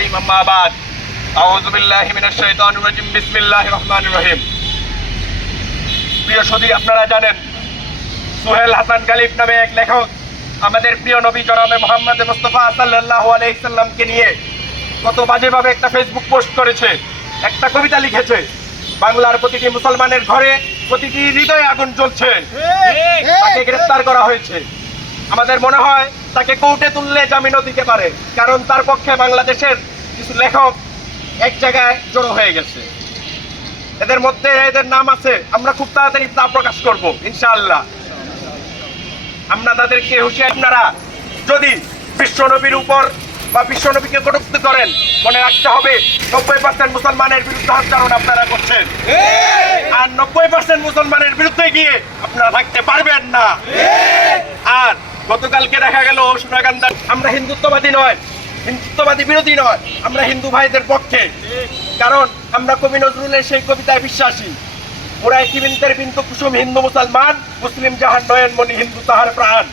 الكريم أما بعد أعوذ بالله من الشيطان الرجيم بسم الله الرحمن الرحيم প্রিয় সুধী আপনারা জানেন সোহেল হাসান গালিব নামে এক লেখক আমাদের প্রিয় নবী জনাবে মুহাম্মদ মুস্তাফা সাল্লাল্লাহু আলাইহি সাল্লামকে নিয়ে কত বাজেভাবে একটা ফেসবুক পোস্ট করেছে, একটা কবিতা লিখেছে। বাংলার প্রতিটি মুসলমানের ঘরে প্রতিটি হৃদয়ে আগুন জ্বলছে। তাকে গ্রেফতার করা হয়েছে। আমাদের মনে হয় তাকে কোর্টে তুললে জামিনও দিতে পারে, কারণ তার পক্ষে বাংলাদেশের কিছু লেখক এক জায়গায় জড়ো হয়ে গেছে। এদের মধ্যে এদের নাম আছে, আমরা খুব তাড়াতাড়ি তা প্রকাশ করব ইনশাআল্লাহ। আমরা তাদেরকে হুঁশিয়ার, আপনারা যদি বিশ্বনবীর উপর বা বিশ্বনবীকে কটূক্তি করেন, মনে রাখতে হবে 90% মুসলমানের বিরুদ্ধে আচরণ আপনারা করছেন, আর 90% মুসলমানের বিরুদ্ধে গিয়ে আপনারা থাকতে পারবেন না। আর গতকালকে দেখা গেল সোনাকান্দা, আমরা হিন্দুত্ববাদী নয়, হিন্দুত্ববাদী বিরোধী নয়, আমরা হিন্দু ভাইদের পক্ষে, কারণ আমরা কবি নজরুলের সেই কবিতায় বিশ্বাসী, ওরাই কিবিন্তের বিন্দু কুসুম হিন্দু মুসলমান, মুসলিম যাহার নয়ন মনি হিন্দু তাহার প্রাণ।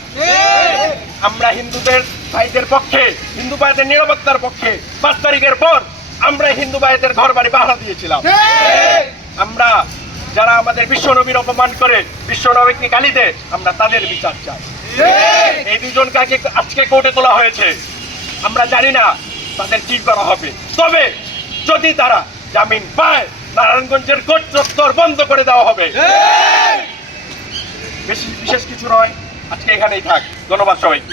আমরা হিন্দুদের ভাইদের পক্ষে, হিন্দু ভাইদের নিরাপত্তার পক্ষে। 5 তারিখের পর আমরা হিন্দু ভাইদের ঘর বাড়ি পাহারা দিয়েছিলাম। আমরা যারা আমাদের বিশ্বনবীর অপমান করে, বিশ্বনবীকে গালি দেয়, আমরা তাদের বিচার চাই। এই দুজনকে আজকে কোর্টে তোলা হয়েছে, আমরা জানি না তাদের কি করা হবে। তবে যদি তারা জামিন পায়, নারায়ণগঞ্জের কোর্ট চত্বর বন্ধ করে দেওয়া হবে। বিশেষ কিছু নয়, আজকে এখানেই থাক। ধন্যবাদ সবাইকে।